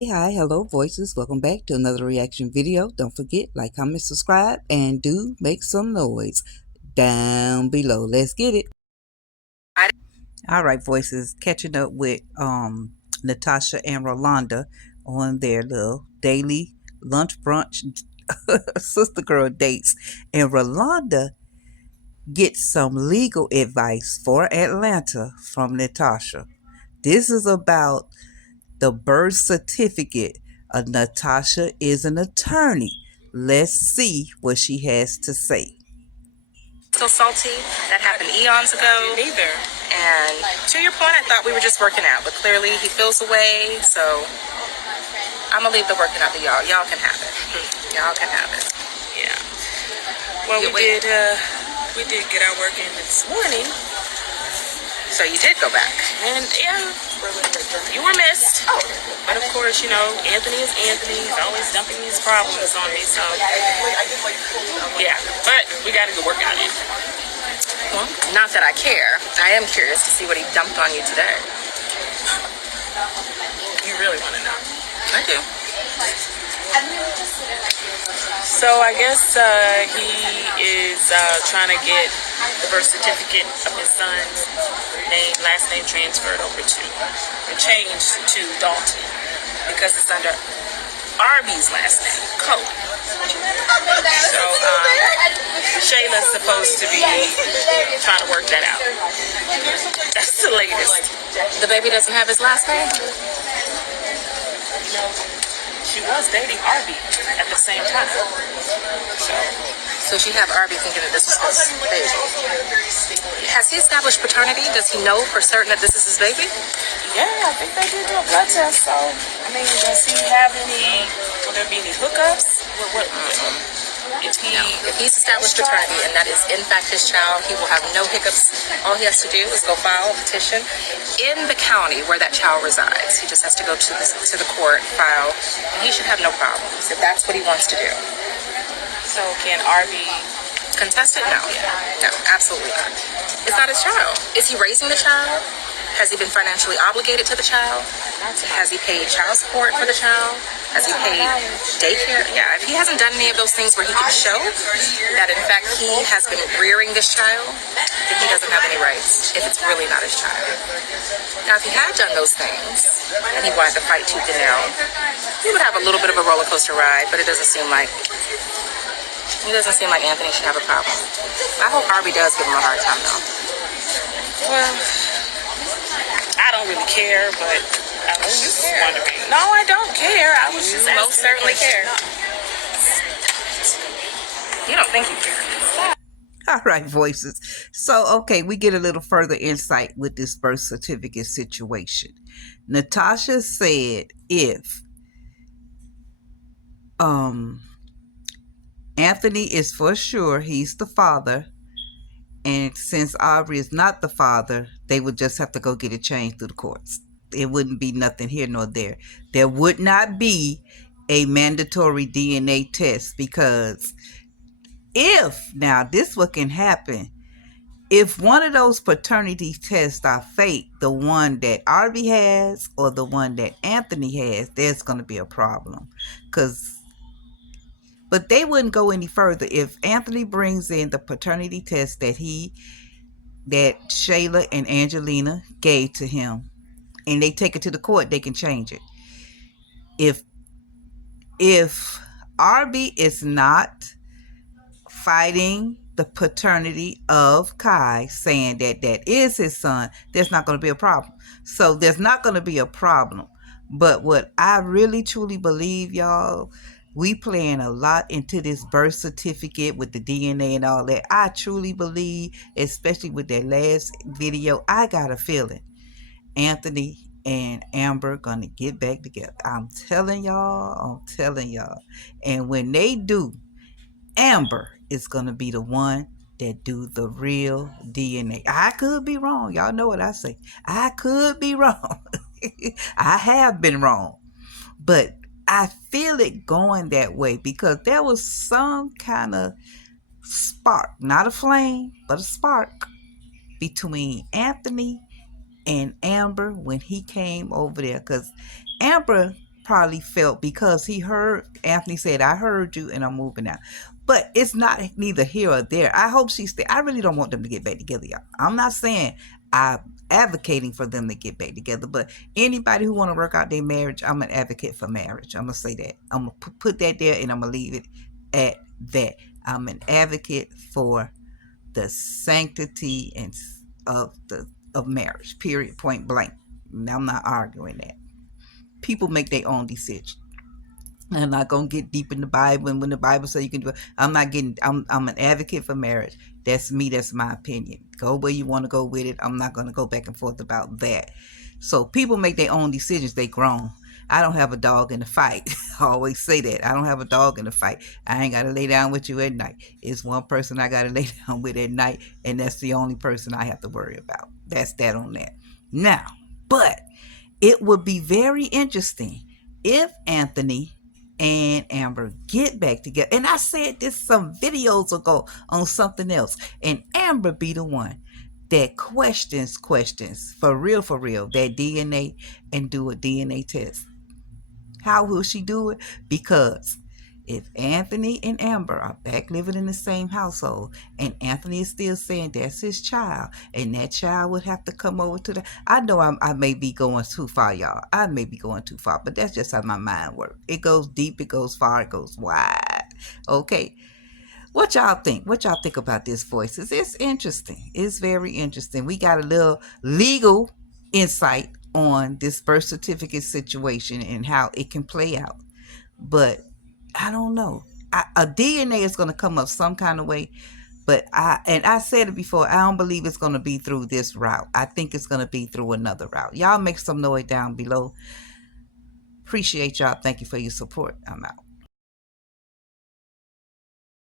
Hey, hi, hello, voices. Welcome back to another reaction video. Don't forget, like, comment, subscribe, and do make some noise down below. Let's get it. All right, voices. Catching up with Natasha and Rolanda on their little daily lunch brunch sister girl dates, and Rolanda gets some legal advice for Atlanta from Natasha. This is about the birth certificate of Natasha is an attorney. Let's see what she has to say. Still salty. That happened eons ago. Neither. And to your point, I thought we were just working out, but clearly he feels away. So I'm gonna leave the working out to y'all. Y'all can have it. Y'all can have it. Yeah. Well, we did get our work in this morning. So you did go back. And yeah, you were missed. Oh. But of course, Anthony is Anthony. He's always dumping these problems on me. So yeah, but we got a good workout in. Well, not that I care. I am curious to see what he dumped on you today. You really want to know? I do. So I guess he is trying to get the birth certificate of his son's last name transferred over to, and changed to Dalton because it's under Arby's last name, Cole. So Shayla's supposed to be trying to work that out. That's the latest. The baby doesn't have his last name? She was dating Arby at the same time. So she have Arby thinking that this was his baby. Has he established paternity? Does he know for certain that this is his baby? Yeah, I think they did do a blood test. So, I mean, does he have will there be any hookups? If he's established paternity and that is in fact his child, he will have no hiccups. All he has to do is go file a petition in the county where that child resides. He just has to go to the court, file, and he should have no problems if that's what he wants to do. So can Arby contest it? No. No, absolutely not. It's not his child. Is he raising the child? Has he been financially obligated to the child? Has he paid child support for the child? Has he paid daycare? Yeah, if he hasn't done any of those things where he can show that in fact he has been rearing this child, then he doesn't have any rights if it's really not his child. Now, if he had done those things and he wanted to fight tooth and nail, he would have a little bit of a roller coaster ride, but it doesn't seem like Anthony should have a problem. I hope Arby does give him a hard time, though. Well, I don't really care, but I was just wondering. No, I don't care. I was just asking. Most certainly care. You don't think you care. All right, voices. So, okay, we get a little further insight with this birth certificate situation. Natasha said if Anthony is for sure he's the father, and since Aubrey is not the father, they would just have to go get it changed through the courts. It wouldn't be nothing here nor there. There would not be a mandatory DNA test because now this what can happen. If one of those paternity tests are fake, the one that Arby has or the one that Anthony has, there's going to be a problem. But they wouldn't go any further. If Anthony brings in the paternity test that Shayla and Angelina gave to him, and they take it to the court, they can change it. If Arby is not fighting the paternity of Kai, saying that that is his son, there's not going to be a problem. So there's not going to be a problem. But what I really truly believe, y'all, we playing a lot into this birth certificate with the DNA and all that. I truly believe, especially with that last video, I got a feeling Anthony and Amber gonna get back together. I'm telling y'all. And when they do, Amber is gonna be the one that do the real DNA. I could be wrong. Y'all know what I say. I could be wrong. I have been wrong. But I feel it going that way because there was some kind of spark, not a flame, but a spark between Anthony and Amber when he came over there, because Amber probably felt because he heard Anthony said, I heard you and I'm moving out. But it's not neither here or there. I hope she stay. I really don't want them to get back together, y'all. I'm not saying I'm advocating for them to get back together, but anybody who want to work out their marriage, I'm an advocate for marriage. I'm gonna say that. I'm gonna put that there, and I'm gonna leave it at that. I'm an advocate for the sanctity and of marriage. Period. Point blank. I'm not arguing that. People make their own decision. I'm not gonna get deep in the Bible, and when the Bible says you can do it, I'm not getting. I'm an advocate for marriage. That's me. That's my opinion. Go where you want to go with it. I'm not gonna go back and forth about that. So people make their own decisions. They grown. I don't have a dog in the fight. I always say that. I don't have a dog in the fight. I ain't gotta lay down with you at night. It's one person I gotta lay down with at night, and that's the only person I have to worry about. That's that on that. Now, but it would be very interesting if Anthony and Amber get back together. And I said this some videos ago on something else. And Amber be the one that questions for real, that DNA and do a DNA test. How will she do it? Because if Anthony and Amber are back living in the same household and Anthony is still saying that's his child and that child would have to come over to the... I know I may be going too far, y'all. I may be going too far, but that's just how my mind works. It goes deep, it goes far, it goes wide. Okay. What y'all think? What y'all think about this, Voices? It's interesting. It's very interesting. We got a little legal insight on this birth certificate situation and how it can play out. But I don't know. A DNA is going to come up some kind of way. But I said it before, I don't believe it's going to be through this route. I think it's going to be through another route. Y'all make some noise down below. Appreciate y'all. Thank you for your support. I'm out.